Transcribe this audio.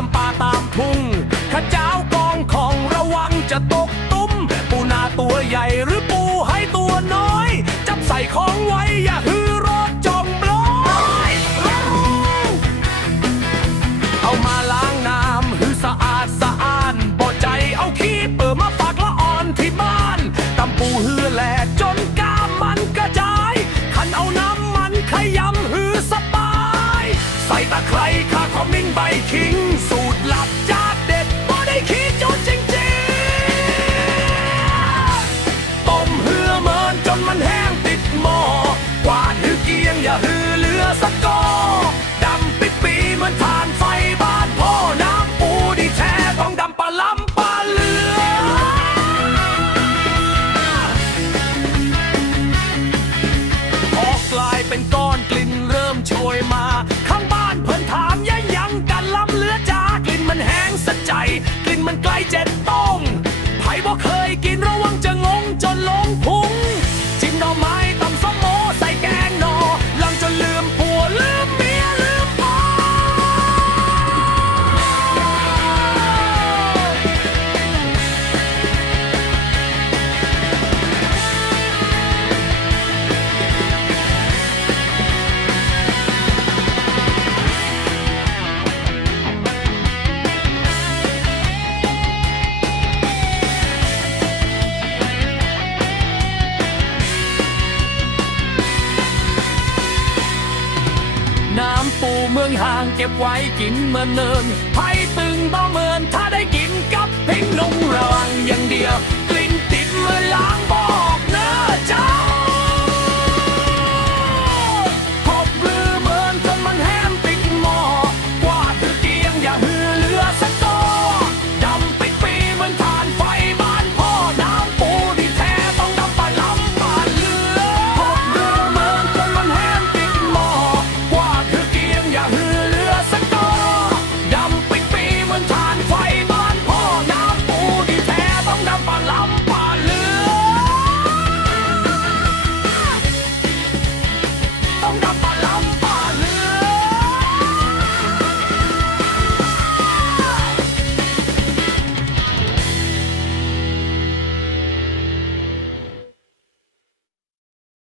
ามป่าตามทุ่งข้าเจ้ากองของระวังจะตกตุ้ม ปูนาตัวใหญ่หรือปูให้ตัวน้อย จับใส่ของไว้ อย่าฮือรถจองบลอยเอามาล้างน้ำหือสะอาดสะอ้านบ่ใจเอาขี้เปิดมาฝากละอ่อนที่บ้านตำปูฮือแหลจนก้ามมันกระจายขันเอาน้ำมันขยำหือสบาย ใส่ตะไคร้ข้าขอมิ้นใบขิง นจนมันแห้งติดหม้อกวาดหือเกียงอย่าหือเหลือสักกอดำปิดปีเหมือนทานไฟบ้านพ่อน้ำปูดีแท้ต้องดำปลาล้ำปลาเหลือ ออกกลายเป็นก้อนกลิ่นเริ่มโชยมา ข้างบ้านเพิ่นถามยังยังกันล้ำเหลือจากลิ่นมันแห้งสะใจ กลิ่นมันใกล้เจ็ดต้อ น้ำปูเมืองห่างเก็บไว้กินเมื่อเนินไผ่ตึงบ่เมินถ้าได้กินกับพริกลงระวังอย่างเดียว